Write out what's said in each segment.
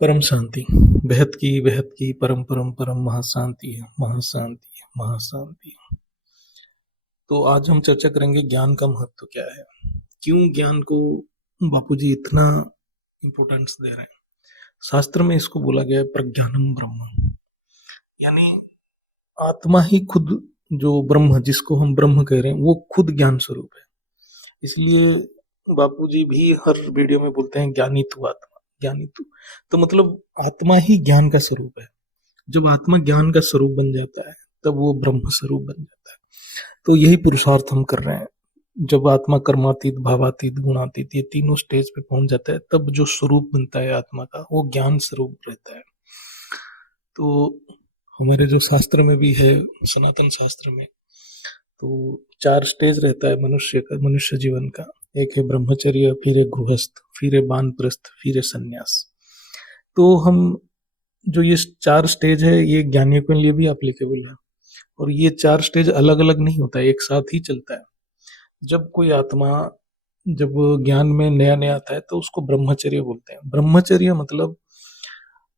परम शांति, बेहद की परम परम परम महाशांति है, महाशांति है, महाशांति है। तो आज हम चर्चा करेंगे ज्ञान का महत्व क्या है, क्यों ज्ञान को बापूजी इतना इम्पोर्टेंस दे रहे हैं। शास्त्र में इसको बोला गया है प्रज्ञानम ब्रह्म, यानी आत्मा ही खुद, जो ब्रह्म जिसको हम ब्रह्म कह रहे हैं, वो खुद ज्ञान स्वरूप है। इसलिए बापूजी भी हर वीडियो में बोलते हैं ज्ञानी तू आत्मा, ज्ञानी तू। तो मतलब आत्मा ही ज्ञान का स्वरूप है। जब आत्मा ज्ञान का स्वरूप बन जाता है तब वो ब्रह्म स्वरूप बन जाता है। तो यही पुरुषार्थ हम कर रहे हैं। जब आत्मा कर्मातीत, भावातीत, गुणातीत, ये तीनों स्टेज पे पहुंच जाता है तब जो स्वरूप बनता है आत्मा का, वो ज्ञान स्वरूप रहता है। तो हमारे जो शास्त्र में भी है, सनातन शास्त्र में, तो 4 स्टेज रहता है मनुष्य का, मनुष्य जीवन का। एक है ब्रह्मचर्य, फिर है गृहस्थ, फिर है वानप्रस्थ, फिर है संन्यास। तो हम जो ये 4 स्टेज है, ये ज्ञानियों के लिए भी एप्लीकेबल है। और ये 4 स्टेज अलग अलग नहीं होता है, एक साथ ही चलता है। जब कोई आत्मा जब ज्ञान में नया नया आता है तो उसको ब्रह्मचर्य बोलते हैं। ब्रह्मचर्य मतलब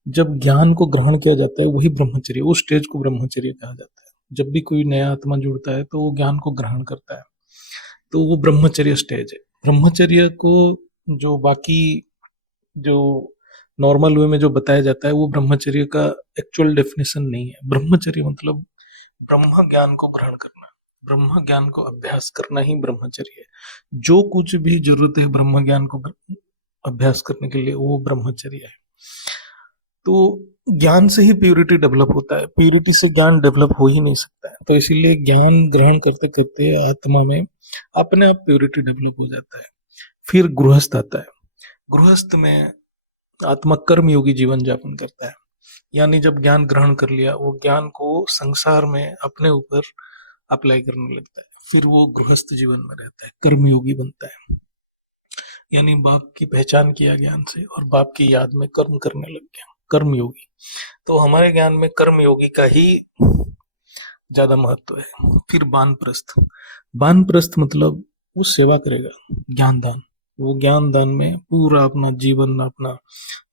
जब ज्ञान को ग्रहण किया जाता है वही ब्रह्मचर्य, उस स्टेज को ब्रह्मचर्य कहा जाता है। जब भी कोई नया आत्मा जुड़ता है तो वो ज्ञान को ग्रहण करता है, तो वो ब्रह्मचर्य स्टेज है। ब्रह्मचर्य को जो बाकी जो नॉर्मल वे में जो बताया जाता है, वो ब्रह्मचर्य का एक्चुअल डेफिनेशन नहीं है। ब्रह्मचर्य मतलब ब्रह्म ज्ञान को ग्रहण करना, ब्रह्म ज्ञान को अभ्यास करना ही ब्रह्मचर्य है। जो कुछ भी जरूरत है ब्रह्म ज्ञान को अभ्यास करने के लिए, वो ब्रह्मचर्य है। तो ज्ञान से ही प्योरिटी डेवलप होता है, प्योरिटी से ज्ञान डेवलप हो ही नहीं सकता है। तो इसीलिए ज्ञान ग्रहण करते करते आत्मा में अपने आप प्योरिटी डेवलप हो जाता है। फिर गृहस्थ आता है। गृहस्थ में आत्मा कर्म योगी जीवन यापन करता है, यानी जब ज्ञान ग्रहण कर लिया, वो ज्ञान को संसार में अपने ऊपर अप्लाई करने लगता है। फिर वो गृहस्थ जीवन में रहता है, कर्मयोगी बनता है, यानी बाप की पहचान किया ज्ञान से और बाप की याद में कर्म करने लग गया, कर्मयोगी। तो हमारे ज्ञान में कर्मयोगी का ही ज्यादा महत्व है। फिर वानप्रस्थ, वानप्रस्थ मतलब वो सेवा करेगा, ज्ञान दान। वो ज्ञान दान में पूरा अपना जीवन, अपना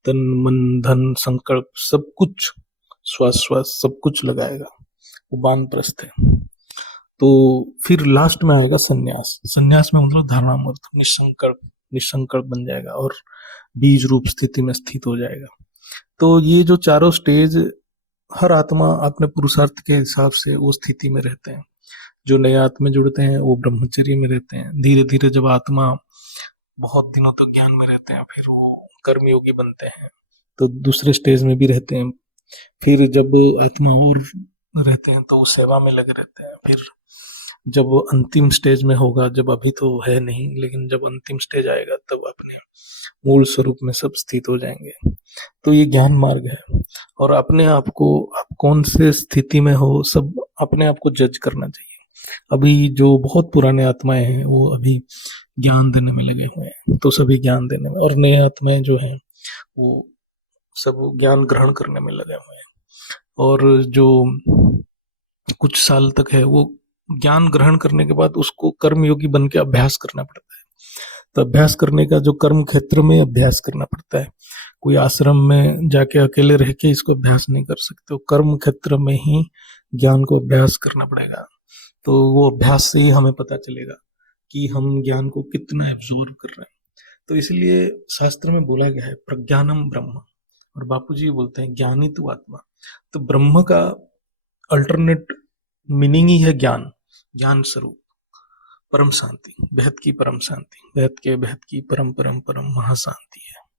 तन मन धन संकल्प सब कुछ, श्वास श्वास सब कुछ लगाएगा, वो वानप्रस्थ है। तो फिर लास्ट में आएगा संन्यास। संन्यास में मतलब धारणा मूर्त, निसंकल्प, निसंकल्प बन जाएगा और बीज रूप स्थिति में स्थित हो जाएगा। तो ये जो चारों स्टेज, हर आत्मा अपने पुरुषार्थ के हिसाब से वो स्थिति में रहते हैं। जो नए आत्मा जुड़ते हैं वो ब्रह्मचर्य में रहते हैं। धीरे धीरे जब आत्मा बहुत दिनों तक ज्ञान में रहते हैं, फिर वो कर्मयोगी बनते हैं, तो दूसरे स्टेज में भी रहते हैं। फिर जब आत्मा और रहते हैं तो वो सेवा में लगे रहते हैं। फिर जब अंतिम स्टेज में होगा, जब अभी तो है नहीं, लेकिन जब अंतिम स्टेज आएगा तब अपने मूल स्वरूप में सब स्थित हो जाएंगे। तो ये ज्ञान मार्ग है। और अपने आप को, आप कौन से स्थिति में हो, सब अपने आप को जज करना चाहिए। अभी जो बहुत पुराने आत्माएं हैं वो अभी ज्ञान देने में लगे हुए हैं, तो सभी ज्ञान देने में, और नए आत्माएं जो हैं वो सब ज्ञान ग्रहण करने में लगे हुए हैं। और जो कुछ साल तक है वो ज्ञान ग्रहण करने के बाद उसको कर्मयोगी बन के अभ्यास करना पड़ता है। तो अभ्यास करने का जो कर्म क्षेत्र में अभ्यास करना पड़ता है। कोई आश्रम में जाके अकेले रह के इसको अभ्यास नहीं कर सकते, कर्म क्षेत्र में ही ज्ञान को अभ्यास करना पड़ेगा। तो वो अभ्यास से ही हमें पता चलेगा कि हम ज्ञान को कितना एब्जॉर्व कर रहे हैं। तो इसलिए शास्त्र में बोला गया है प्रज्ञानम ब्रह्म, और बापूजी बोलते हैं ज्ञानी तू आत्मा। तो ब्रह्म का अल्टरनेट मीनिंग ही है ज्ञान, ज्ञान स्वरूप, परम शांति, बेहद की परम शांति, बेहद की परम परम परम महाशांति।